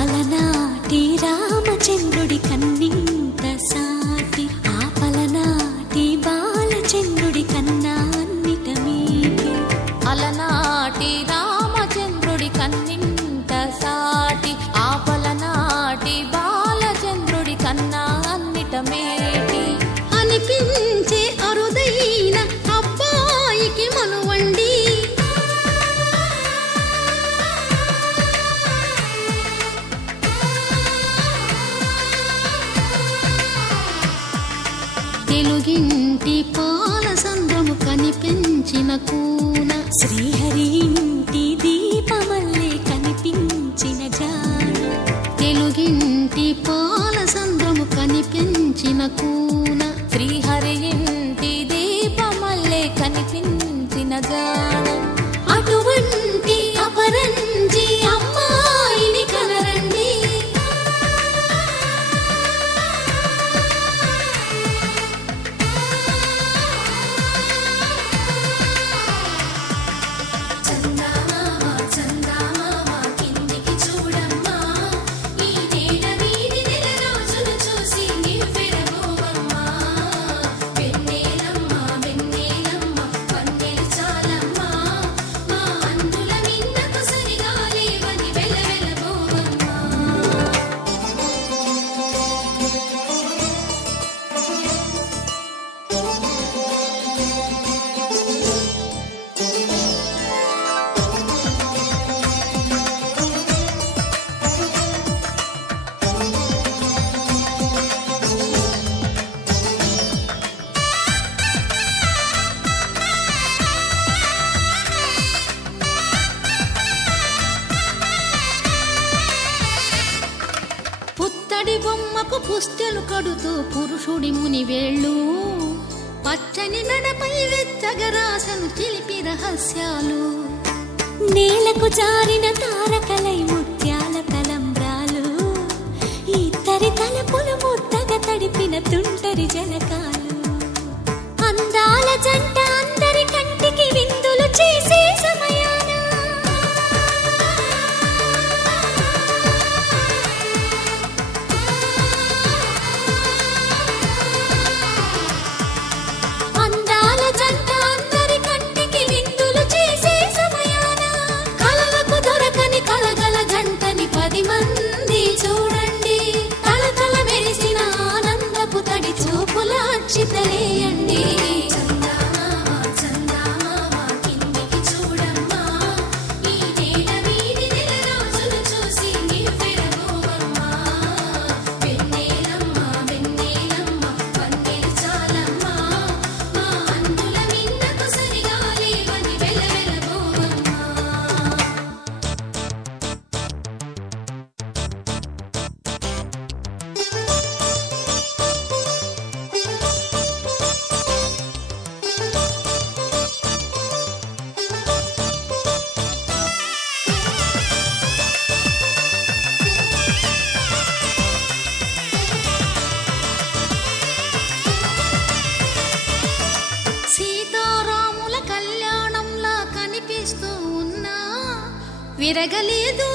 అలనాటి రామచంద్రుడి కన్నింత సాటి ఆపలనాటి బాలచంద్రుడి కన్నా అన్నిట మీటి. అలనాటి రామచంద్రుడి కన్నింత సాటి ఆపలనాటి బాలచంద్రుడి కన్నా అన్నిట మేటి అనిపించే అరుదైన అబ్బాయికి మనువండి. తెలుగింటి పాల సంద్రము కనిపించిన కూన శ్రీహరి ఇంటి దీపమల్లే కనిపించిన జాడ. తెలుగింటి పాల సంద్రము కనిపించిన కూన శ్రీహరి ఇంటి దీపమల్లే కనిపించిన జాడ. అటువంటి అపరంజి అమ్మాయిని కనరండి. పుత్తడి బొమ్మకు పుస్తెలు కడుతూ పురుషుడి ముని వేళ్ళు పచ్చని మెడపై వెచ్చగరాసను చిలిపి రహస్యాలు. నేలకు జారిన తారకలై ముత్యాల తలంబ్రాలు ఇద్దరి తలపులు ముద్దగా తడిపిన తుంటరి జలకాలు. అందాల జంట అందరి కంటికి విందులు చేసే సమయాన చితలేయండి. విరగలేదు